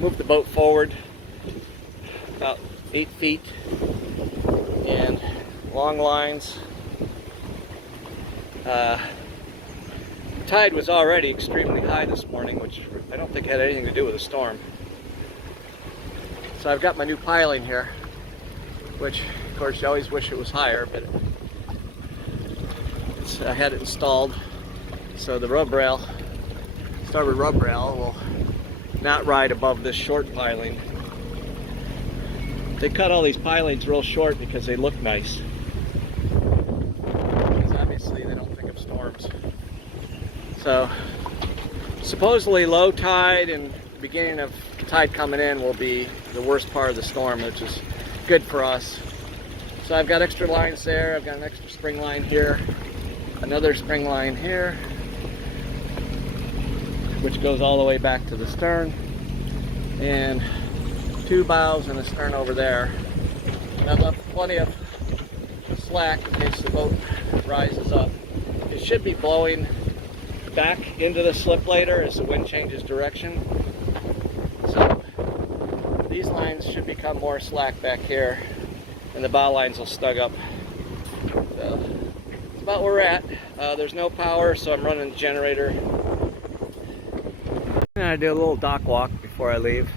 Move the boat forward about 8 feet and long lines. The tide was already extremely high this morning, which I don't think had anything to do with the storm. So I've got my new piling here, which of course you always wish it was higher, but I had it installed so the rub rail, starboard rub rail, will not ride above this short piling. They cut all these pilings real short because they look nice. Because obviously they don't think of storms. So supposedly low tide and the beginning of tide coming in will be the worst part of the storm, which is good for us. So I've got extra lines there. I've got an extra spring line here, another spring line here, which goes all the way back to the stern, and 2 bows and a stern over there. And I've left plenty of slack in case the boat rises up. It should be blowing back into the slip later as the wind changes direction. So these lines should become more slack back here, and the bow lines will snug up. So that's about where we're at. There's no power, so I'm running the generator. And I do a little dock walk before I leave.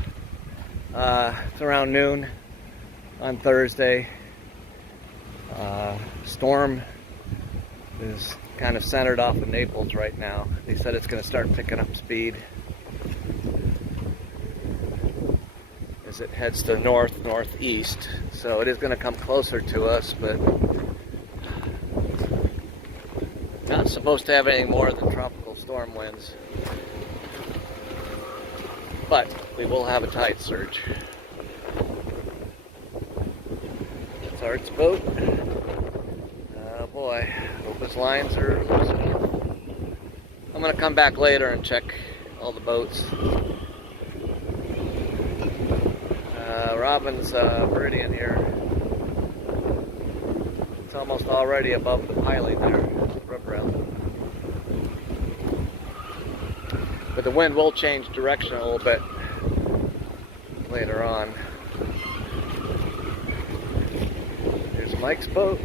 It's around noon on Thursday. Storm is kind of centered off of Naples right now. They said it's going to start picking up speed as it heads to northeast. So it is going to come closer to us, but not supposed to have any more than tropical storm winds. But we will have a tide surge. That's Art's boat. Oh boy, hope his lines are loose enough. I'm gonna come back later and check all the boats. Robin's Bradenton here. It's almost already above the piling there, rub rail. But the wind will change direction a little bit later on. Here's Mike's boat.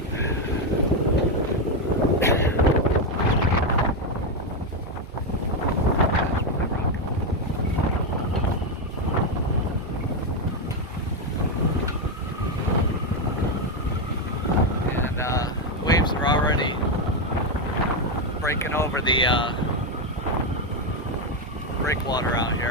And waves are already breaking over the breakwater out here.